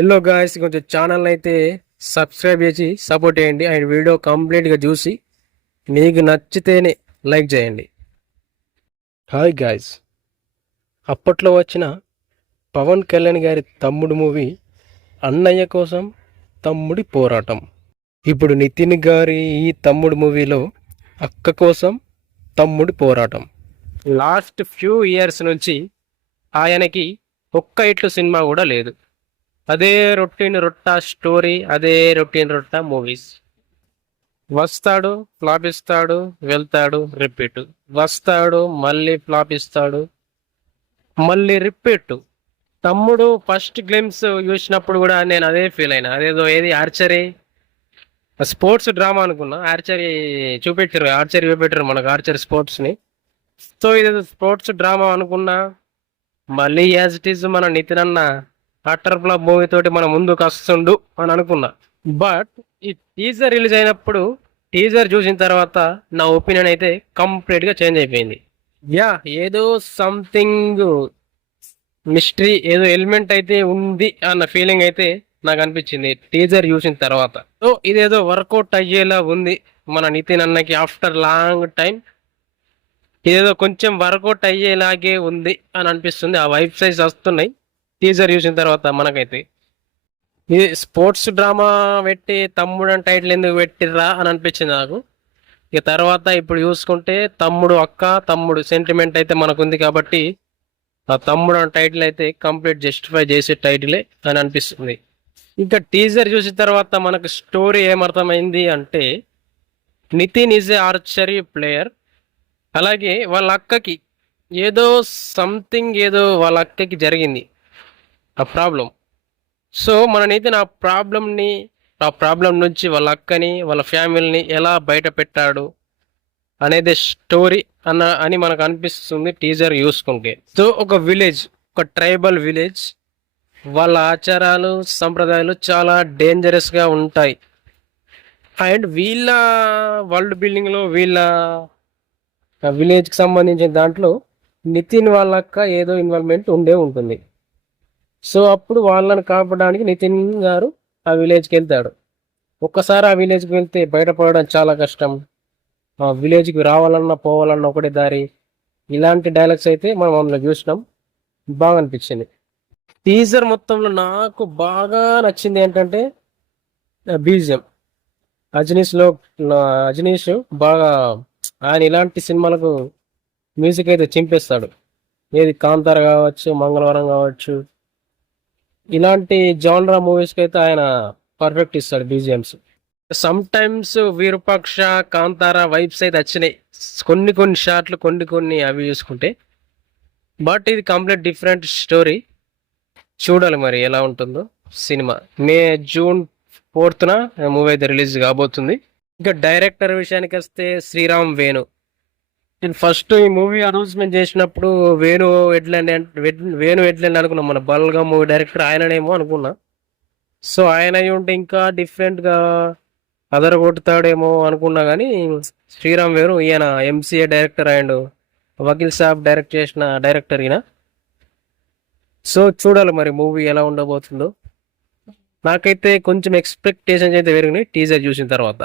Hello guys, కొంచెం channel అయితే subscribe చేసి సపోర్ట్ చేయండి అండ్ వీడియో కంప్లీట్గా చూసి మీకు నచ్చితేనే లైక్ చేయండి. హాయ్ గాయస్, అప్పట్లో వచ్చిన పవన్ కళ్యాణ్ గారి తమ్ముడు మూవీ అన్నయ్య కోసం తమ్ముడి పోరాటం. ఇప్పుడు నితిన్ గారి ఈ తమ్ముడు మూవీలో అక్క కోసం తమ్ముడి పోరాటం. లాస్ట్ ఫ్యూ ఇయర్స్ నుంచి ఆయనకి ఒక్క ఇట్లు సినిమా కూడా లేదు. అదే రొటీన్ రొట్టా స్టోరీ, అదే రొటీన్ రొట్టా మూవీస్. వస్తాడు, ఫ్లాప్ ఇస్తాడు, వెళ్తాడు, రిపీట్. వస్తాడు, మళ్ళీ ఫ్లాప్ ఇస్తాడు, మళ్ళీ రిపీట్. తమ్ముడు ఫస్ట్ గ్లిమ్స్ చూసినప్పుడు కూడా నేను అదే ఫీల్ అయినా. అదేదో ఏది ఆర్చరీ స్పోర్ట్స్ డ్రామా అనుకున్నా. ఆర్చరీ చూపెట్టారు మనకు ఆర్చరీ స్పోర్ట్స్ని. సో ఇదేదో స్పోర్ట్స్ డ్రామా అనుకున్నా. మళ్ళీ యాజ్ ఇట్ ఈస్ మన నితిన్ అన్న అటర్ ఫ్లాప్ మూవీ తోటి మన ముందుకు వస్తుండు అని అనుకున్నా. బట్ ఈ టీజర్ రిలీజ్ అయినప్పుడు, టీజర్ చూసిన తర్వాత నా ఒపీనియన్ అయితే కంప్లీట్గా చేంజ్ అయిపోయింది. ఏదో సంథింగ్ మిస్టరీ, ఏదో ఎలిమెంట్ అయితే ఉంది అన్న ఫీలింగ్ అయితే నాకు అనిపించింది టీజర్ చూసిన తర్వాత. సో ఇదేదో వర్కౌట్ అయ్యేలా ఉంది మన నితిన్ అన్నకి ఆఫ్టర్ లాంగ్ టైం. ఇదేదో కొంచెం వర్కౌట్ అయ్యేలాగే ఉంది అని అనిపిస్తుంది. ఆ వైబ్ సైజ్ వస్తున్నాయి టీజర్ చూసిన తర్వాత మనకైతే. ఇది స్పోర్ట్స్ డ్రామా పెట్టి తమ్ముడు అని టైటిల్ ఎందుకు పెట్టిర్రా అని అనిపించింది నాకు. ఇక తర్వాత ఇప్పుడు చూసుకుంటే తమ్ముడు అక్క తమ్ముడు సెంటిమెంట్ అయితే మనకు ఉంది కాబట్టి ఆ తమ్ముడు అని టైటిల్ అయితే కంప్లీట్ జస్టిఫై చేసే టైటిలే అని అనిపిస్తుంది. ఇంకా టీజర్ చూసిన తర్వాత మనకు స్టోరీ ఏమర్థమైంది అంటే, Nitin is a archery player. అలాగే వాళ్ళ అక్కకి ఏదో సంథింగ్, ఏదో వాళ్ళ అక్కకి జరిగింది ఆ ప్రాబ్లం. సో మన నితిన్ ఆ ప్రాబ్లం నుంచి వాళ్ళ అక్కని వాళ్ళ ఫ్యామిలీని ఎలా బయట పెట్టాడు అనేది స్టోరీ అని మనకు అనిపిస్తుంది టీజర్ చూసుకుంటే. సో ఒక విలేజ్, ఒక ట్రైబల్ విలేజ్, వాళ్ళ ఆచారాలు సంప్రదాయాలు చాలా డేంజరస్గా ఉంటాయి. అండ్ వీళ్ళ వరల్డ్ బిల్డింగ్లో, వీళ్ళ విలేజ్కి సంబంధించిన దాంట్లో నితిన్ వాళ్ళ అక్క ఏదో ఇన్వాల్వ్మెంట్ ఉండే ఉంటుంది. సో అప్పుడు వాళ్ళని కాపాడడానికి నితిన్ గారు ఆ విలేజ్కి వెళ్తాడు. ఒక్కసారి ఆ విలేజ్కి వెళ్తే బయటపడడం చాలా కష్టం. ఆ విలేజ్కి రావాలన్నా పోవాలన్నా ఒకటే దారి. ఇలాంటి డైలాగ్స్ అయితే మనం అందులో చూసినాం. బాగా అనిపించింది. టీజర్ మొత్తంలో నాకు బాగా నచ్చింది ఏంటంటే బీజిఎం. అజనీష్ బాగా, ఆయన ఇలాంటి సినిమాలకు మ్యూజిక్ అయితే చింపేస్తాడు. ఏది కాంతార కావచ్చు, మంగళవారం కావచ్చు, ఇలాంటి జానరా మూవీస్కి అయితే ఆయన పర్ఫెక్ట్ ఇస్తాడు BGMs. Some times Virupaksha, Kantara vibes అయితే వచ్చినాయి కొన్ని షాట్లు, కొన్ని అవి చూసుకుంటే. బట్ ఇది కంప్లీట్ డిఫరెంట్ స్టోరీ. చూడాలి మరి ఎలా ఉంటుందో సినిమా. జూన్ 4th మూవీ అయితే రిలీజ్ కాబోతుంది. ఇంకా డైరెక్టర్ విషయానికి వస్తే శ్రీరామ్ వేణు. నేను ఫస్ట్ ఈ మూవీ అనౌన్స్మెంట్ చేసినప్పుడు వేణు ఎడ్లండ్ అనుకున్నాం. మన బల్గా మూవీ డైరెక్టర్ ఆయననేమో అనుకున్నా. సో ఆయన అయి ఉంటే ఇంకా డిఫరెంట్గా అదరగొట్టుతాడేమో అనుకున్నా, కానీ శ్రీరామ్ వేణు, ఈయన MCA director and Vakeel Saab direct చేసిన డైరెక్టర్ ఈయన. సో చూడాలి మరి మూవీ ఎలా ఉండబోతుందో. నాకైతే కొంచెం ఎక్స్పెక్టేషన్స్ అయితే పెరిగినాయి టీజర్ చూసిన తర్వాత.